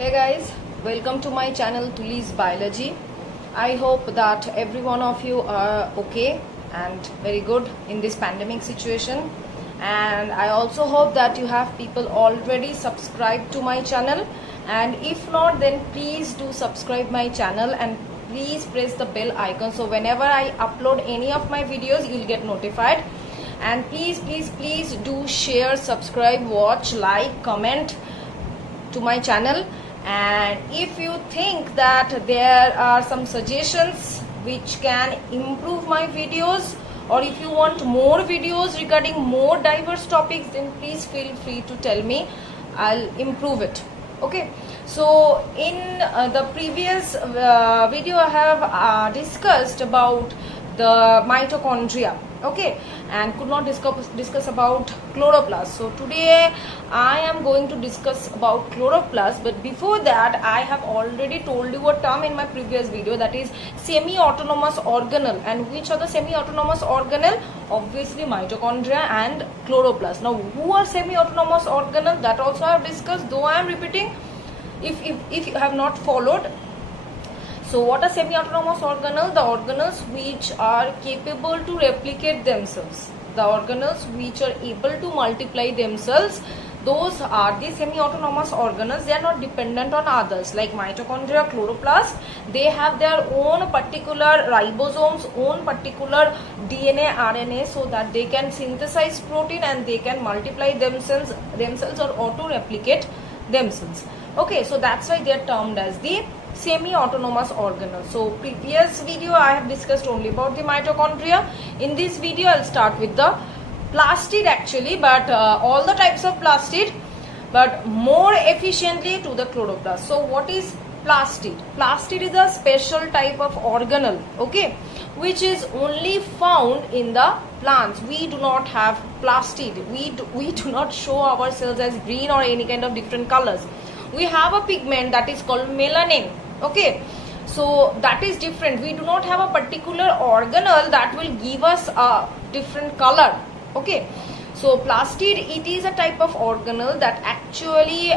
Hey guys, welcome to my channel Tuli's Biology. I hope that every one of you are okay and very good in this pandemic situation, and I also hope that you have people already subscribed to my channel, and if not then please do subscribe my channel and please press the bell icon so whenever I upload any of my videos you'll get notified. And please do share, subscribe, watch, like, comment to my channel. And if you think that there are some suggestions which can improve my videos, or if you want more videos regarding more diverse topics, then please feel free to tell me. I'll improve it. Okay, so in the previous video I have discussed about the mitochondria, okay, and could not discuss about chloroplast. So today I am going to discuss about chloroplast, but before that I have already told you a term in my previous video, that is semi-autonomous organelle. And which are the semi-autonomous organelle? Obviously mitochondria and chloroplast. Now who are semi-autonomous organelle, that also I have discussed, though I am repeating if you have not followed. So what are semi-autonomous organelles? The organelles which are capable to replicate themselves, the organelles which are able to multiply themselves, those are the semi-autonomous organelles. They are not dependent on others. Like mitochondria, chloroplast, they have their own particular ribosomes, own particular DNA, RNA, so that they can synthesize protein and they can multiply themselves or auto-replicate themselves. Okay, so that's why they are termed as the semi-autonomous organelle. So previous video I have discussed only about the mitochondria. In this video I'll start with the plastid actually, but all the types of plastid, but more efficiently to the chloroplast. So what is plastid? Plastid is a special type of organelle, okay, which is only found in the plants. We do not have plastid. We do not show ourselves as green or any kind of different colors. We have a pigment that is called melanin, okay, so that is different. We do not have a particular organelle that will give us a different color, okay. So plastid, it is a type of organelle that actually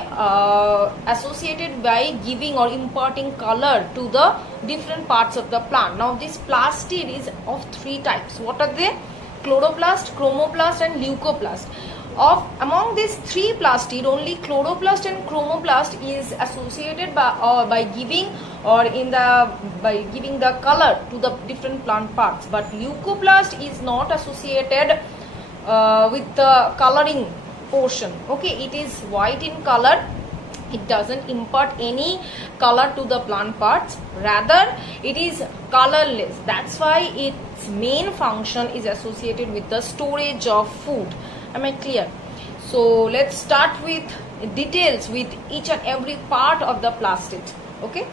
associated by giving or imparting color to the different parts of the plant. Now this plastid is of three types. What are they? Chloroplast, chromoplast and leucoplast. Among these three plastid, only chloroplast and chromoplast is associated by giving the color to the different plant parts, but leucoplast is not associated with the coloring portion, okay. It is white in color. It doesn't impart any color to the plant parts, rather it is colorless. That's why its main function is associated with the storage of food. Am I clear? So let's start with details with each and every part of the plastid, okay.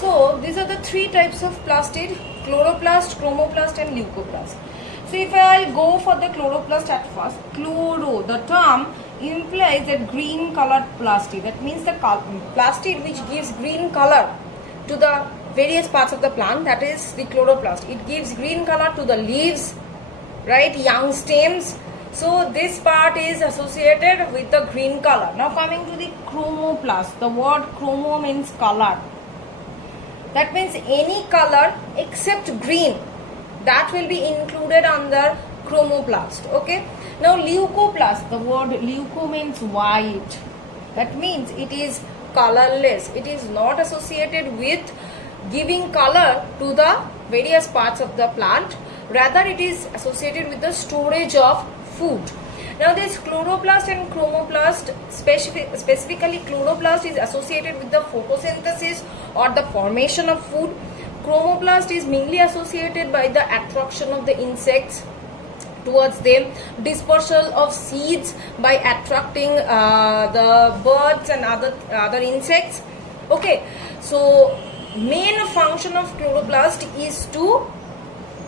So these are the three types of plastid: chloroplast, chromoplast and leucoplast. So if I'll go for the chloroplast at first, chloro, the term implies that green colored plastid. That means the plastid which gives green color to the various parts of the plant, that is the chloroplast. It gives green color to the leaves, right, young stems. So this part is associated with the green color. Now coming to the chromoplast, the word chromo means color. That means any color except green, that will be included under chromoplast, okay. Now leucoplast, the word leuco means white. That means it is colorless. It is not associated with giving color to the various parts of the plant, rather it is associated with the storage of food. Now this chloroplast and chromoplast, specifically chloroplast is associated with the photosynthesis or the formation of food. Chromoplast is mainly associated by the attraction of the insects towards them, dispersal of seeds by attracting the birds and other insects, okay. So main function of chloroplast is to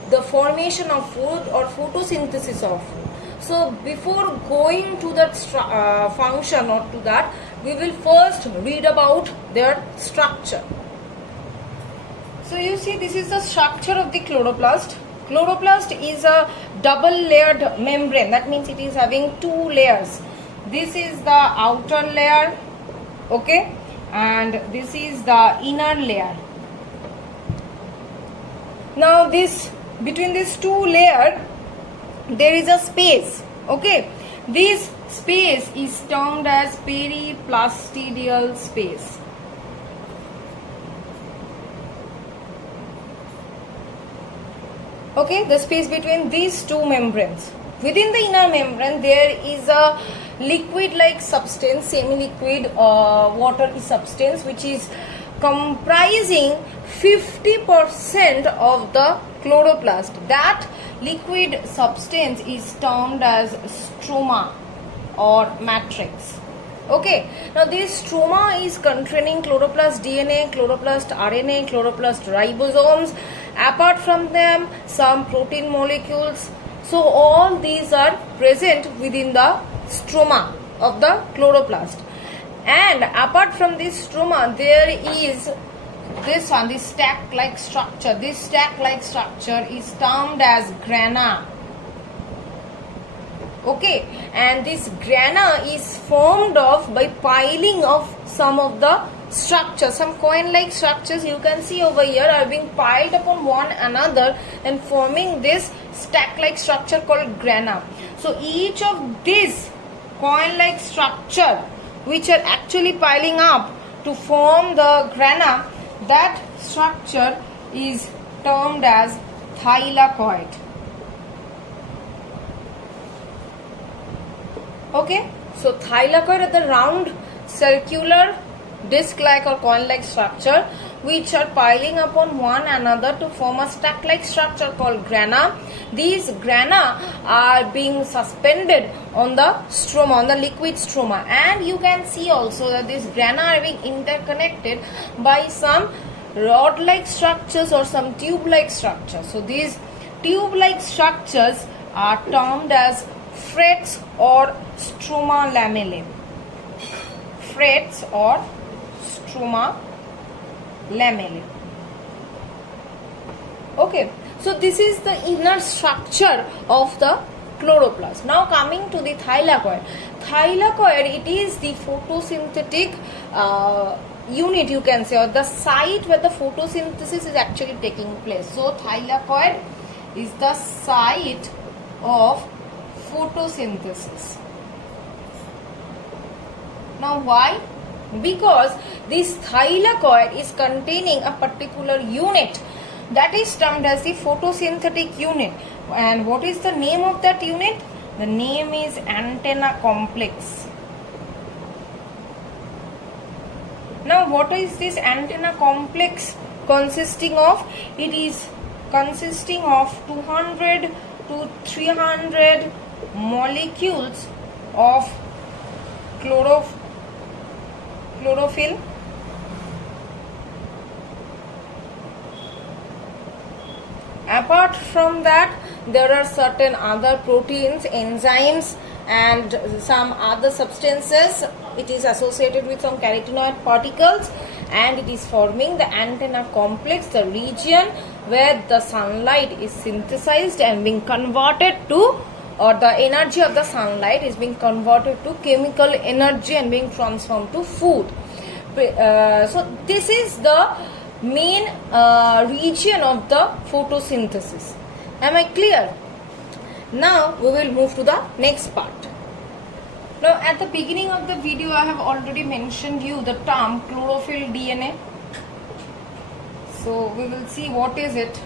the formation of food or photosynthesis of food. So before going to that function or to that, we will first read about their structure. So you see, this is the structure of the chloroplast. Chloroplast is a double layered membrane. That means it is having two layers. This is the outer layer, okay, and this is the inner layer. Now this, between these two layers there is a space. Okay, this space is termed as periplastidial space. Okay, the space between these two membranes. Within the inner membrane there is a liquid like substance, semi-liquid watery substance, which is comprising 50% of the chloroplast. That liquid substance is termed as stroma or matrix. Okay, now this stroma is containing chloroplast DNA, chloroplast RNA, chloroplast ribosomes. Apart from them, some protein molecules. So all these are present within the stroma of the chloroplast. And apart from this stroma, there is this one, this stack-like structure. This stack-like structure is termed as grana. Okay, and this grana is formed of by piling of some of the structures, some coin-like structures you can see over here are being piled upon one another and forming this stack-like structure called grana. So each of these coin-like structure which are actually piling up to form the grana, that structure is termed as thylakoid. Okay, so thylakoid are the round circular disc-like or coin-like structure which are piling upon one another to form a stack-like structure called grana. These grana are being suspended on the stroma, on the liquid stroma, and you can see also that these grana are being interconnected by some rod-like structures or some tube-like structures. So these tube-like structures are termed as frets or stroma lamellae. Frets or stroma lamellae. Okay, so this is the inner structure of the chloroplast. Now coming to the thylakoid. Thylakoid, it is the photosynthetic unit, you can say, or the site where the photosynthesis is actually taking place. So thylakoid is the site of photosynthesis. Now why? Because this thylakoid is containing a particular unit that is termed as the photosynthetic unit. And what is the name of that unit? The name is antenna complex. Now what is this antenna complex consisting of? It is consisting of 200 to 300 molecules of chlorophyll. Apart from that, there are certain other proteins, enzymes, and some other substances. It is associated with some carotenoid particles, and it is forming the antenna complex, the region where the sunlight is synthesized and being converted to, or the energy of the sunlight is being converted to chemical energy and being transformed to food. So this is the main region of the photosynthesis. Am I clear? Now we will move to the next part. Now at the beginning of the video I have already mentioned you the term chlorophyll DNA. So we will see what is it.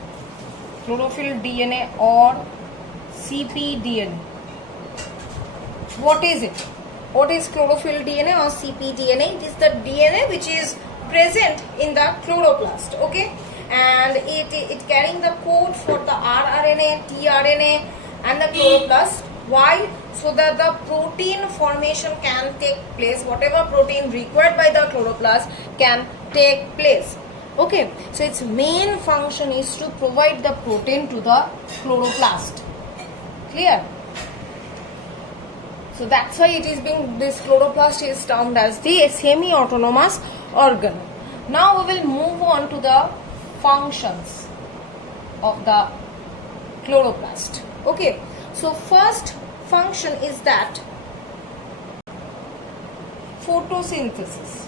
Chlorophyll DNA or cpDNA. What is it? What is chlorophyll DNA or cpDNA? It is the DNA which is present in the chloroplast. Okay, and it carrying the code for the rRNA, tRNA and the chloroplast. Why? So that the protein formation can take place. Whatever protein required by the chloroplast can take place. Okay, so its main function is to provide the protein to the chloroplast. Clear? So that's why it is being, this chloroplast is termed as the semi-autonomous organ. Now we will move on to the functions of the chloroplast. Okay, so first function is that photosynthesis.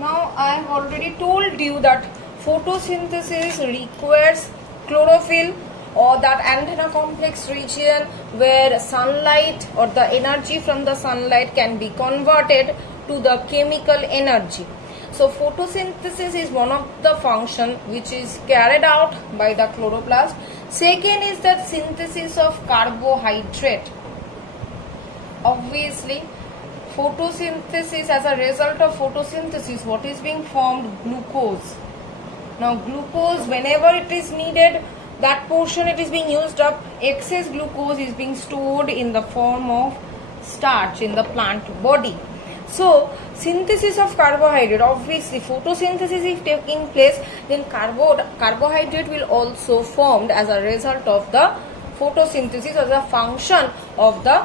Now I have already told you that photosynthesis requires chlorophyll or that antenna complex region where sunlight or the energy from the sunlight can be converted to the chemical energy. So photosynthesis is one of the function which is carried out by the chloroplast. Second is the synthesis of carbohydrate. Obviously, photosynthesis, as a result of photosynthesis, what is being formed? Glucose. Now glucose, whenever it is needed, that portion it is being used up. Excess glucose is being stored in the form of starch in the plant body. So synthesis of carbohydrate, obviously photosynthesis is taking place, then carbohydrate will also formed as a result of the photosynthesis as a function of the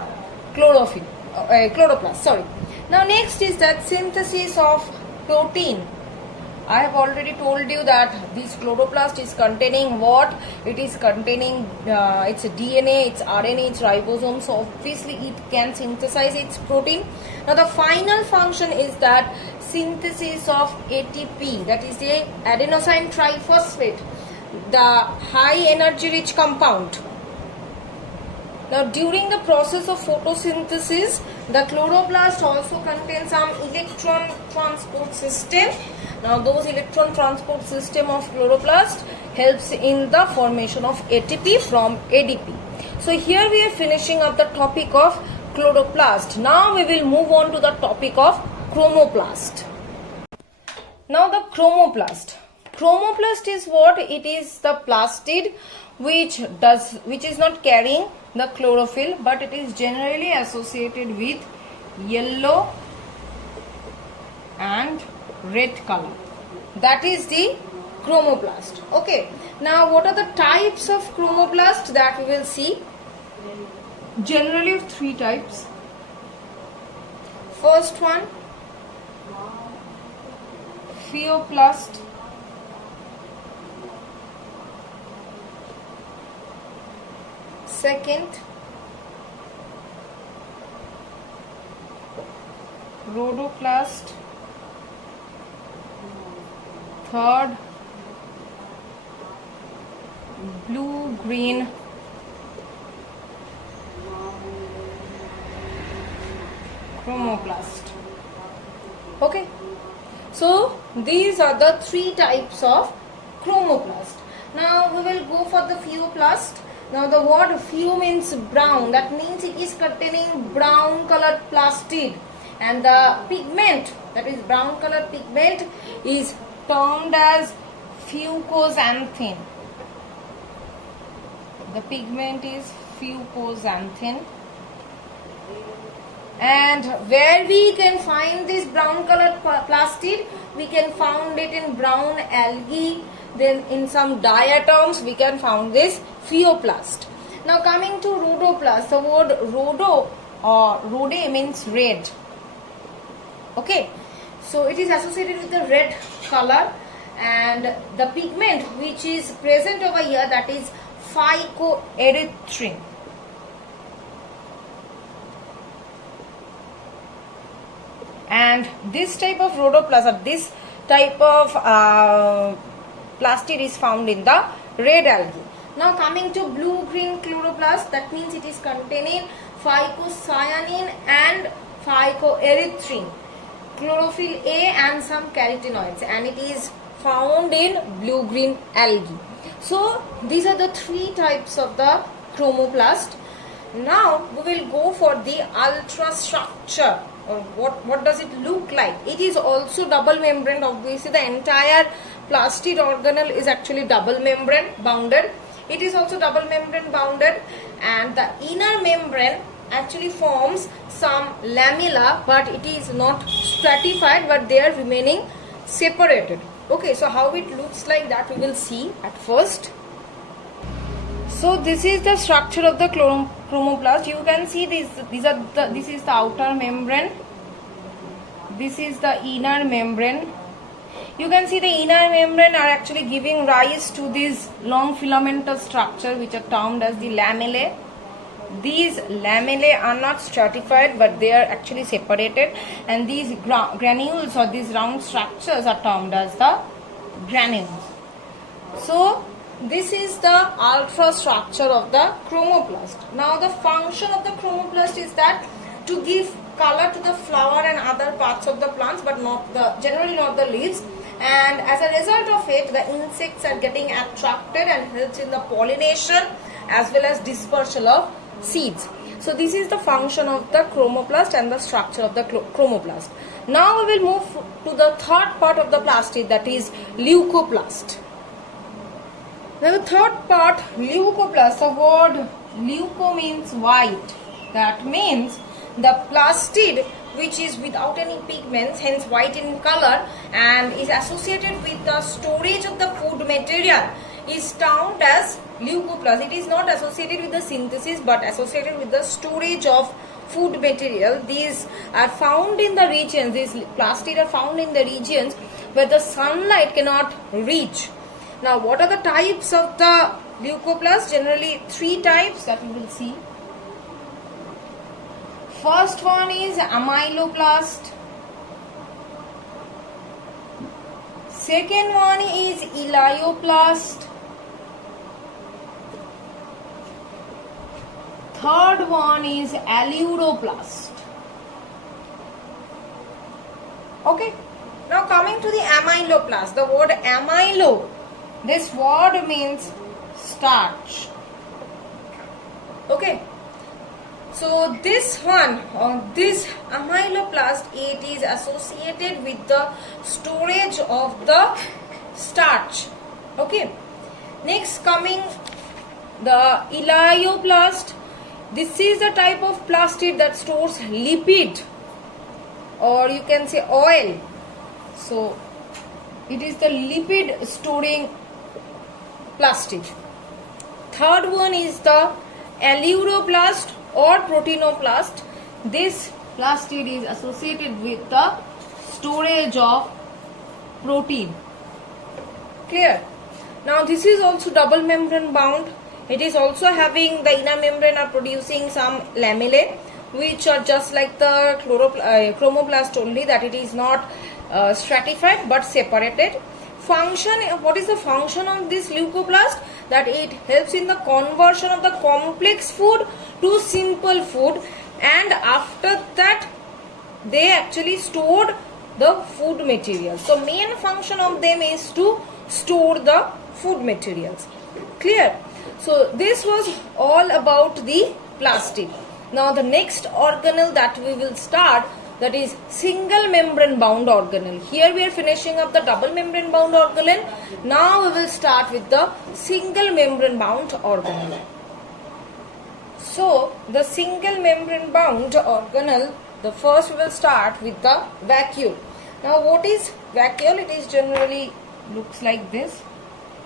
chloroplast. Sorry. Now next is that synthesis of protein. I have already told you that this chloroplast is containing what? It is containing its DNA, its RNA, its ribosome. So obviously it can synthesize its protein. Now the final function is that synthesis of ATP, that is the adenosine triphosphate, the high energy rich compound. Now during the process of photosynthesis, the chloroplast also contains some electron transport system. Now those electron transport system of chloroplast helps in the formation of ATP from ADP. So here we are finishing up the topic of chloroplast. Now we will move on to the topic of chromoplast. Now the chromoplast. Chromoplast is what? It is the plastid which is not carrying the chlorophyll, but it is generally associated with yellow and red color. That is the chromoplast. Okay. Now what are the types of chromoplast that we will see? Generally 3 types. First one, pheoplast. Second, rhodoplast. Third, blue-green chromoplast. Okay, so these are the 3 types of chromoplast. Now we will go for the pheoplast. Now the word pheo means brown, that means it is containing brown colored plastid, and the pigment, that is brown colored pigment, is termed as fucoxanthin. The pigment is fucoxanthin. And where we can find this brown colored plastid? We can find it in brown algae. Then in some diatoms we can find this pheoplast. Now coming to rhodoplast, the word rhodo or rhode means red. Okay, so it is associated with the red color, and the pigment which is present over here, that is phycoerythrin. And this type of rhodoplast, or this type of plastid is found in the red algae. Now coming to blue-green chloroplast, that means it is containing phycocyanin and phycoerythrin, chlorophyll A and some carotenoids, and it is found in blue-green algae. So these are the 3 types of the chromoplast. Now we will go for the ultrastructure. Or what does it look like? It is also double membrane. Obviously the entire plastid organelle is actually double membrane bounded. It is also double membrane bounded, and the inner membrane actually forms some lamella, but it is not stratified, but they are remaining separated. Okay, so how it looks like, that we will see at first. So this is the structure of the chromoplast. You can see this is the outer membrane, this is the inner membrane. You can see the inner membrane are actually giving rise to this long filamentous structure which are termed as the lamellae. these lamellae are not stratified, but they are actually separated, and these granules or these round structures are termed as the granules. So this is the ultra structure of the chromoplast. Now the function of the chromoplast is that to give color to the flower and other parts of the plants, but not the generally not the leaves. And as a result of it, the insects are getting attracted and helps in the pollination as well as dispersal of seeds. So this is the function of the chromoplast and the structure of the chromoplast. Now we will move to the third part of the plastid, that is leucoplast. Now the third part, leucoplast, the word leuco means white. That means the plastid which is without any pigments, hence white in color, and is associated with the storage of the food material is termed as leucoplast. It is not associated with the synthesis but associated with the storage of food material. These are found in the regions, these plastid are found in the regions where the sunlight cannot reach. Now what are the types of the leucoplast? Generally 3 types that we will see. First one is amyloplast. Second one is elaioplast. Third one is aleuroplast. Okay. Now coming to the amyloplast. The word amylo, this word means starch. Okay. So this one, this amyloplast, it is associated with the storage of the starch. Okay. Next coming the elaioplast. This is a type of plastid that stores lipid, or you can say oil. So it is the lipid storing plastid. Third one is the aleuroplast or proteinoplast. This plastid is associated with the storage of protein. Clear? Now this is also double membrane bound. It is also having the inner membrane are producing some lamellae, which are just like the chromoplast only, that it is not stratified but separated. Function, what is the function of this leucoplast? That it helps in the conversion of the complex food to simple food, and after that they actually stored the food materials. So main function of them is to store the food materials. Clear? So this was all about the plastid. Now the next organelle that we will start, that is single membrane bound organelle. Here we are finishing up the double membrane bound organelle. Now we will start with the single membrane bound organelle. So the single membrane bound organelle, the first we will start with the vacuole. Now what is vacuole? It is generally looks like this.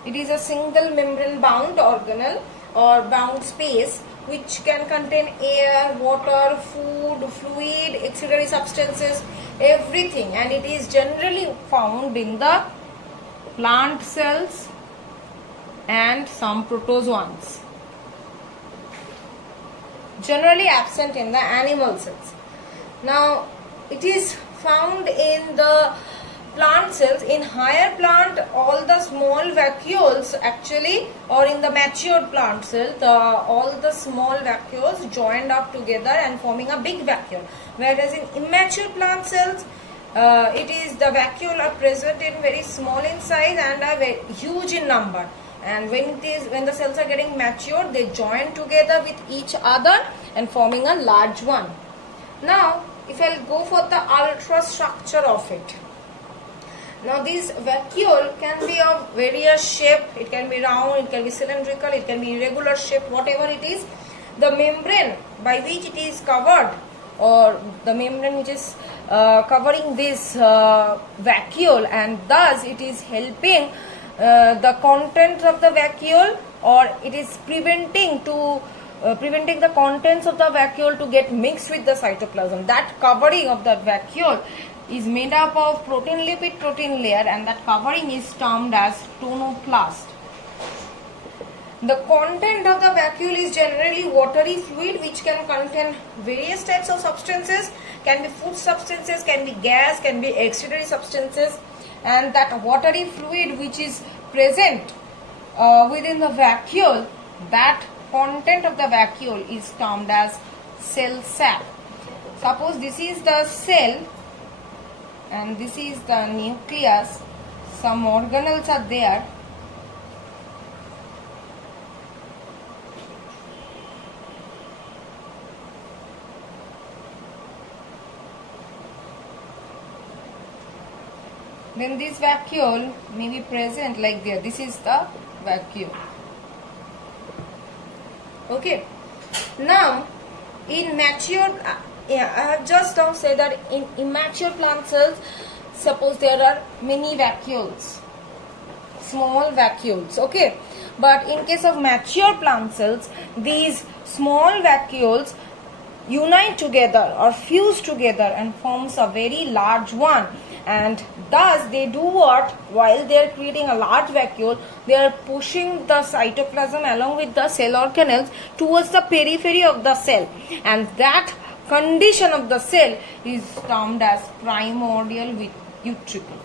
It is a single membrane bound organelle or bound space which can contain air, water, food, fluid, auxiliary substances, everything, and it is generally found in the plant cells and some protozoans. Generally absent in the animal cells. Now it is found in the plant cells. In higher plant, all the small vacuoles actually, or in the matured plant cell, all the small vacuoles joined up together and forming a big vacuole. Whereas in immature plant cells, it is the vacuole are present in very small in size and are very huge in number. And when the cells are getting matured, they join together with each other and forming a large one. Now, if I'll go for the ultra structure of it. Now this vacuole can be of various shape. It can be round, it can be cylindrical, it can be irregular shape, whatever it is. The membrane by which it is covered, or the membrane which is covering this vacuole, and thus it is helping the contents of the vacuole, or it is preventing the contents of the vacuole to get mixed with the cytoplasm. That covering of the vacuole is made up of protein-lipid protein layer, and that covering is termed as tonoplast. The content of the vacuole is generally watery fluid which can contain various types of substances, can be food substances, can be gas, can be excretory substances, and that watery fluid which is present within the vacuole, that content of the vacuole is termed as cell sap. Suppose this is the cell and this is the nucleus, some organelles are there. Then this vacuole may be present like there. This is the vacuole. Okay. Now, in mature, I have just now said that in immature plant cells, suppose there are many vacuoles, small vacuoles. Okay. But in case of mature plant cells, these small vacuoles unite together or fuse together and forms a very large one. And thus they do what? While they are creating a large vacuole, they are pushing the cytoplasm along with the cell organelles towards the periphery of the cell, and that condition of the cell is termed as primordial utricle.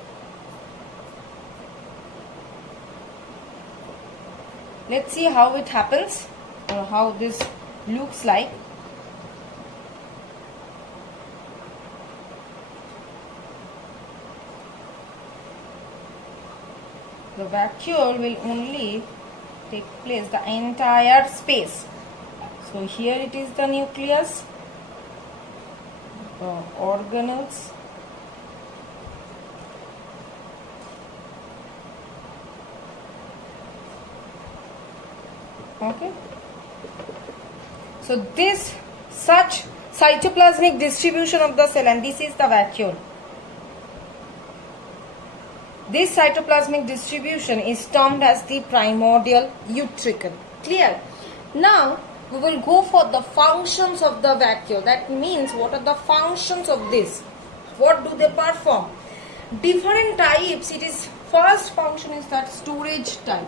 Let's see how it happens or how this looks like. The vacuole will only take place the entire space. So here it is the nucleus, the organelles, okay. So this such cytoplasmic distribution of the cell, and this is the vacuole. This cytoplasmic distribution is termed as the primordial utricle. Clear? Now we will go for the functions of the vacuole. That means what are the functions of this? What do they perform? Different types. It is first function is that storage type.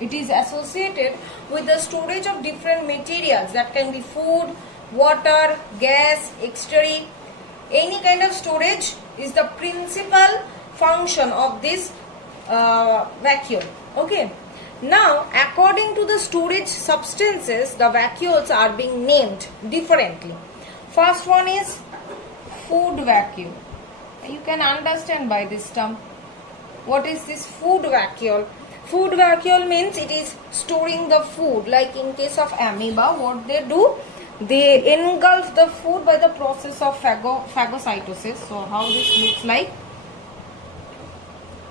It is associated with the storage of different materials, that can be food, water, gas, excretory. Any kind of storage is the principal function of this vacuole. Okay. Now, according to the storage substances, the vacuoles are being named differently. First one is food vacuole. You can understand by this term. What is this food vacuole? Food vacuole means it is storing the food. Like in case of amoeba, what they do? They engulf the food by the process of phagocytosis. So how this looks like?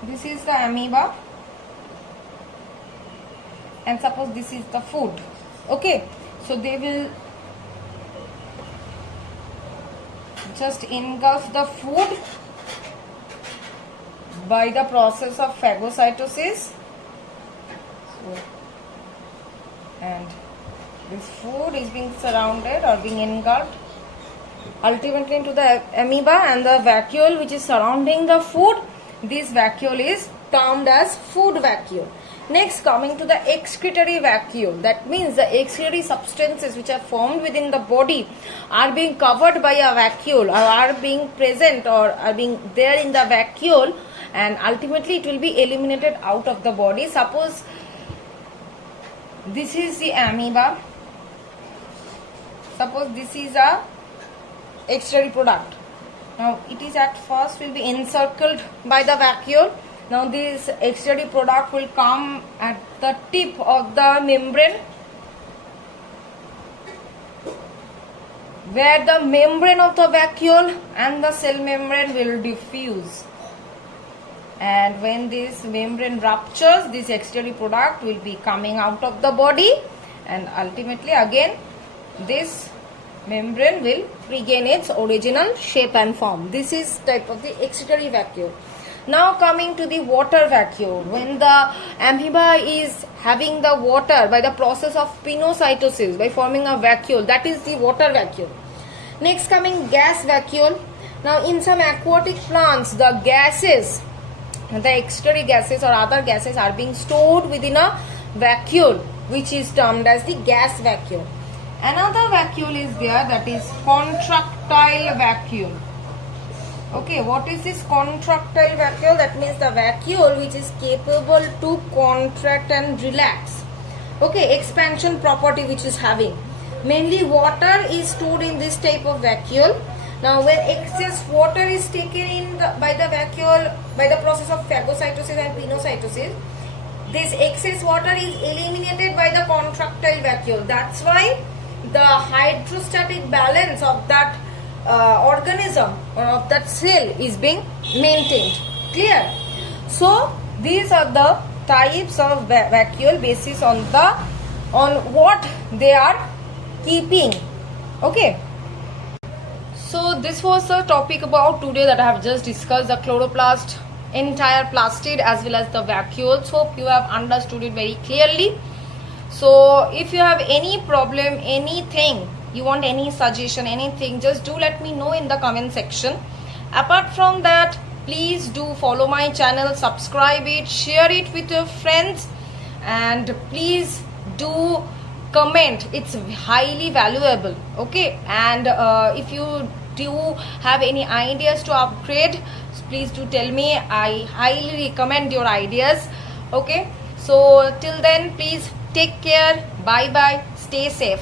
This is the amoeba, and suppose this is the food. Okay, so they will just engulf the food by the process of phagocytosis. So, and this food is being surrounded or being engulfed ultimately into the amoeba, and the vacuole which is surrounding the food, this vacuole is termed as food vacuole. Next, coming to the excretory vacuole. That means the excretory substances which are formed within the body are being covered by a vacuole, or are being present or are being there in the vacuole, and ultimately it will be eliminated out of the body. Suppose this is the amoeba. Suppose this is a excretory product. Now it is at first will be encircled by the vacuole. Now this excretory product will come at the tip of the membrane, where the membrane of the vacuole and the cell membrane will diffuse. And when this membrane ruptures, this excretory product will be coming out of the body, and ultimately again this membrane will regain its original shape and form. This is type of the excretory vacuole. Now coming to the water vacuole. When the amoeba is having the water by the process of pinocytosis, by forming a vacuole, that is the water vacuole. Next coming gas vacuole. Now in some aquatic plants, the gases, the excretory gases or other gases are being stored within a vacuole, which is termed as the gas vacuole. Another vacuole is there, that is contractile vacuole. Okay, what is this contractile vacuole? That means the vacuole which is capable to contract and relax. Okay, expansion property which is having. Mainly water is stored in this type of vacuole. Now when excess water is taken in by the vacuole by the process of phagocytosis and pinocytosis, this excess water is eliminated by the contractile vacuole. That's why the hydrostatic balance of that organism or of that cell is being maintained. Clear? So these are the types of vacuole basis on what they are keeping. Okay. So this was the topic about today that I have just discussed, the chloroplast, entire plastid as well as the vacuoles. Hope you have understood it very clearly. So if you have any problem, anything, you want any suggestion, anything, just do let me know in the comment section. Apart from that, please do follow my channel, subscribe it, share it with your friends, and please do comment. It's highly valuable. Okay, and if you do have any ideas to upgrade, please do tell me. I highly recommend your ideas. Okay, so till then, please take care. Bye bye, stay safe.